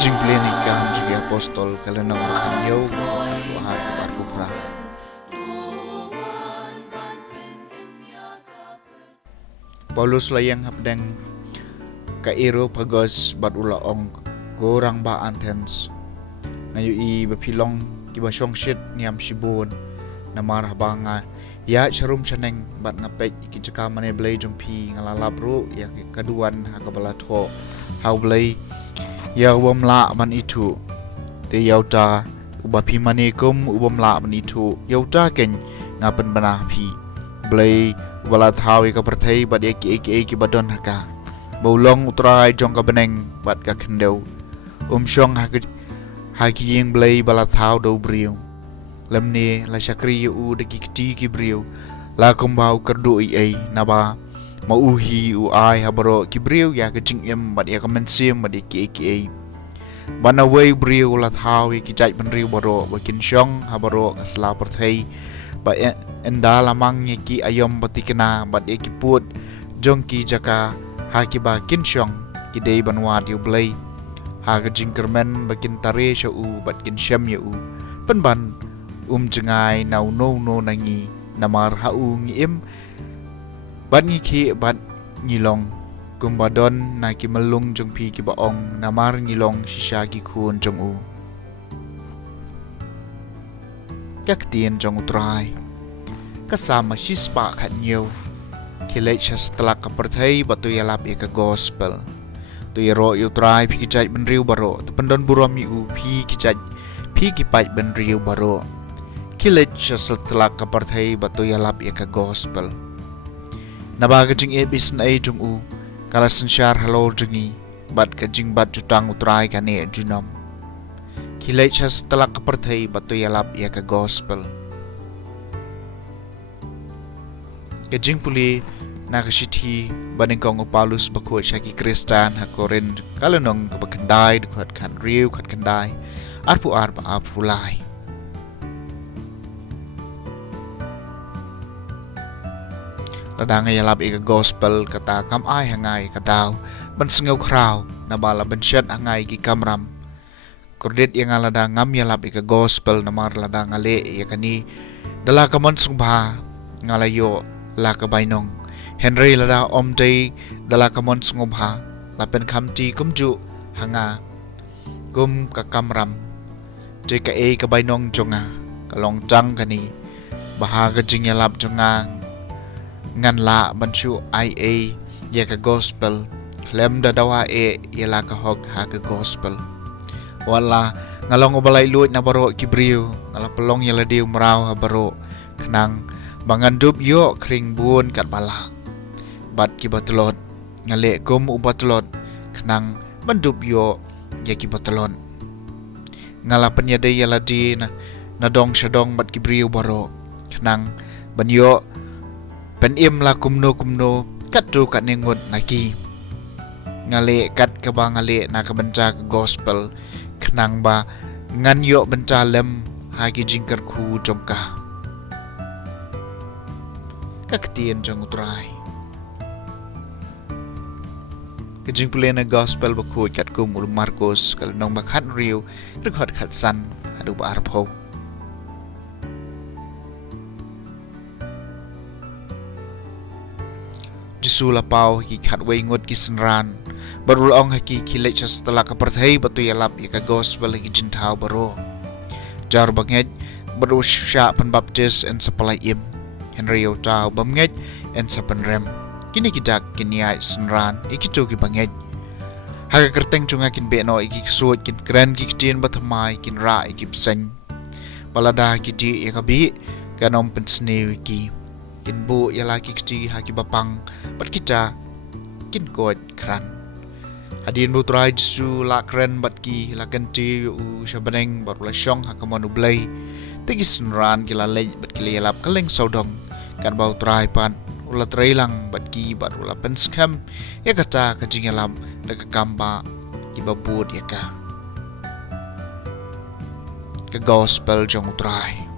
Jingpule ni kam juga apostol kalau nak makan yau Tuhan berkupra. Paulus layang hapdeng ka ero pagos bat ula ong gorang ba antens ngayu I bapilong kiba shongshit niam shibun namar habanga ya charum chaneng bat ngapek kijaka mane blai jongpi ngalalabru ya kaduan hakabala tho hau blai ya ubamla man itu te yauta ubapi manikum ubamla man itu yauta ken ngapen bana pi blai wala thawi ka perthai bad ek badon haka baulong utrai jong ka beneng bad ka khendeu shong haki yeng blai bala thaw do briu lamne la shakri u de kiti ki briu la kumbau kerdu ai naba mauhi u ai habaro kibriu ya ke jingem bad ya kemensim bad ki bana wei briu la thawi ki jai benriu baro bakin shong habaro asla perthai ba enda lamang ki ayom batikena bad ki put jongki jaka haki ba kin shong ki dei banwa diu blai ha ke jingkermen bakin tare sha u bad kin shem ya u penban jengai nau no nangi namar ha u ngiem bat ngi ki bat ngilong kumbadon na ki melung jong pi ki baong namar ngilong shisha ki khun jong u kak tien jong utrai kasama shispa khat nhiều ki lech stlak ka perthai batu yalap ka gospel tu yero utrai pi ki jai ben riu baro tu pendon buram mi u pi ki jai pi ki pai ben riu baro ki lech stlak ka perthai batu yalap ka gospel nabaga jing e bisan ai jung u kala sanshar halo jingi bat ka jing bat jutang utrai ka ne junam kilai chas talak ka perthai batu yalap ya ka gospel ka Jingpule na ka shithi Banyngkong Paulus bakho shaki Kristan ha korin kala nong ka bakandai khat khan riu khat kandai arpu arpa apulai ladang yalap ika gospel kata kam ai hangai kadaw ban sengau kraw na bala bensyat hangai ki kamram kordit yang alada ngam yalap ika gospel namar ladang ale ya kani dala kamon sungba ngalayo la ka Banyngkong Henry lada omdei dala kamon sungba lapen kamti kumju hanga gum ka kamram jeka e ka Banyngkong jonga kalong jang kani bahaga jing yalap jonga ngan la banchu ia ya ka gospel klem da dawa ya la ka hog ha ka gospel wala ngalong ubalai luit na baro kibriu ngala pelong ya ladiu mrau ha baro kenang bangandup yo kring bun kat bala bat ki batlot ngale kum ubatlot kenang bandup yo ya ki batlon ngala penyade ya ladi na dong shadong bat kibriu baro kenang banyo pen im la kumno kat tu kat nengut naki ngale kat ka ba ngale na ka benca gospel kenang ba ngan yo benca lem hagi jingkar khu jongka kaktien jong utrai ke Jingpule na gospel ba khu kat kum ul Marcos kal nong ba khat riu rekod khat san adu ba arpho Sula pau ki khat wei ngot ki sanran barul ong haki khilai chas tala ka perthai batu yalap ya ka gospel ki jintau baro jar banget baru sha pan baptist en supply im Henry tau bamget en sapan rem kini kita kini ai sanran iki tu ki banget haga kerteng chunga kin be no iki suot kin kran ki tien bathamai kin ra iki pseng balada ki ti ya ka bi kanom pen Sngi ki kin bu ya laki kiti haki bapang bat kita kin kot kran hadin bu trai su la kran bat ki la kanti u shabaneng bat la shong hakamanu blai tegi senran kila lej bat kila yalap kaleng saudong kan bau trai pan ula trailang bat ki bat ula penskam ya kata ka jingalam da ka kamba ki babut ya ka gospel jong utrai